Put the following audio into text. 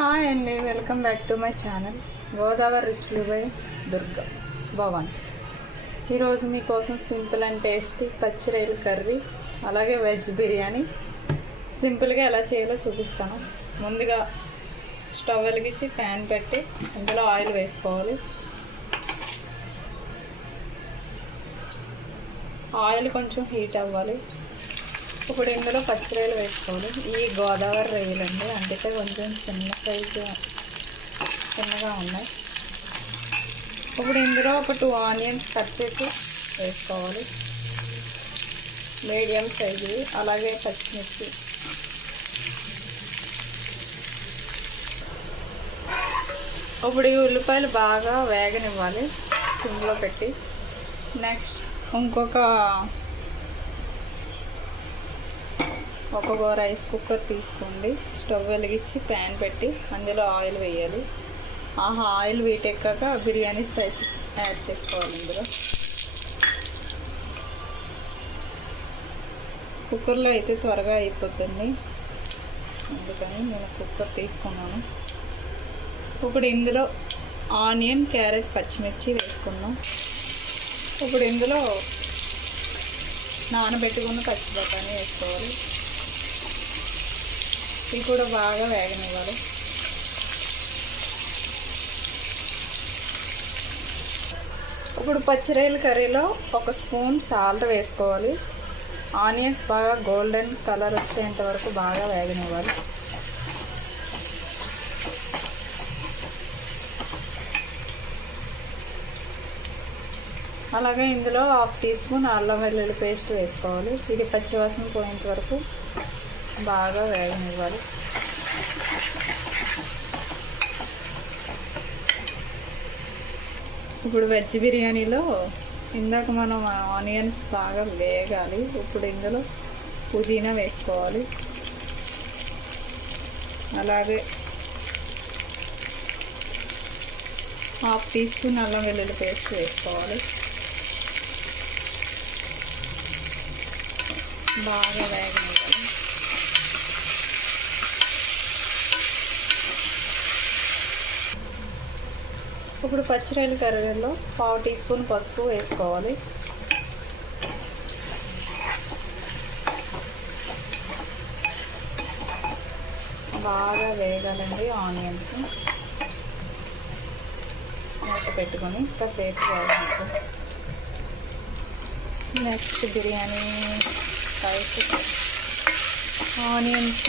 Hi అండి, welcome back to my channel Godavari రుచులు by Durga Bhavan. ఈరోజు మీకోసం సింపుల్ అండ్ టేస్టీ పచ్చిరొయ్యల కర్రీ అలాగే వెజ్ బిర్యానీ సింపుల్గా ఎలా చేయాలో చూపిస్తాను. ముందుగా స్టవ్ వెలిగించి ప్యాన్ పెట్టి అందులో ఆయిల్ వేసుకోవాలి. ఆయిల్ కొంచెం హీట్ అవ్వాలి. ఇప్పుడు ఇందులో పచ్చిరొయ్యలు వేసుకోవాలి. ఈ గోదావరి రొయ్యలు అండి, అందుకే కొంచెం చిన్న సైజు చిన్నగా ఉన్నాయి. ఇప్పుడు ఇందులో ఒక 2 ఆనియన్స్ కట్ చేసి వేసుకోవాలి, మీడియం సైజు. అలాగే పచ్చిమిర్చి, ఇప్పుడు ఈ ఉల్లిపాయలు బాగా వేగనివ్వాలి సిమ్లో పెట్టి. నెక్స్ట్ ఇంకొక రైస్ కుక్కర్ తీసుకోండి. స్టవ్ వెలిగించి ప్యాన్ పెట్టి అందులో ఆయిల్ వేయాలి. ఆయిల్ వీటెక్కాక బిర్యానీ స్పైసెస్ యాడ్ చేసుకోవాలి. ఇందులో కుక్కర్లో అయితే త్వరగా అయిపోతుంది, అందుకని నేను కుక్కర్ తీసుకున్నాను. ఇప్పుడు ఇందులో ఆనియన్, క్యారెట్, పచ్చిమిర్చి వేసుకున్నాం. ఇప్పుడు ఇందులో నానబెట్టుకున్న పచ్చి బఠానీ వేసుకోవాలి. ఇవి కూడా బాగా వేగనివ్వాలి. ఇప్పుడు పచ్చిరొయ్యల కర్రీలో 1 స్పూన్ సాల్ట్ వేసుకోవాలి. ఆనియన్స్ బాగా గోల్డెన్ కలర్ వచ్చేంత వరకు బాగా వేగనివ్వాలి. అలాగే ఇందులో 1/2 టీ స్పూన్ అల్లం వెల్లుల్లి పేస్ట్ వేసుకోవాలి. ఇది పచ్చివాసన పోయేంత వరకు బాగా వేగనివ్వాలి. ఇప్పుడు వెజ్ బిర్యానీలో ఇందాక మనం ఆనియన్స్ బాగా వేగాలి. ఇప్పుడు ఇందులో పుదీనా వేసుకోవాలి. అలాగే 1/2 టీ స్పూన్ అల్లం వెల్లుల్లి పేస్ట్ వేసుకోవాలి. బాగా వేగనివ్వాలి. ఇప్పుడు పచ్చిరొయ్యల కర్రీలో 1/2 టీ స్పూన్ పసుపు వేసుకోవాలి. బాగా వేగాలండి ఆనియన్స్. మూత పెట్టుకొని కాసేపు వేగాలి. Next biryani spices, onions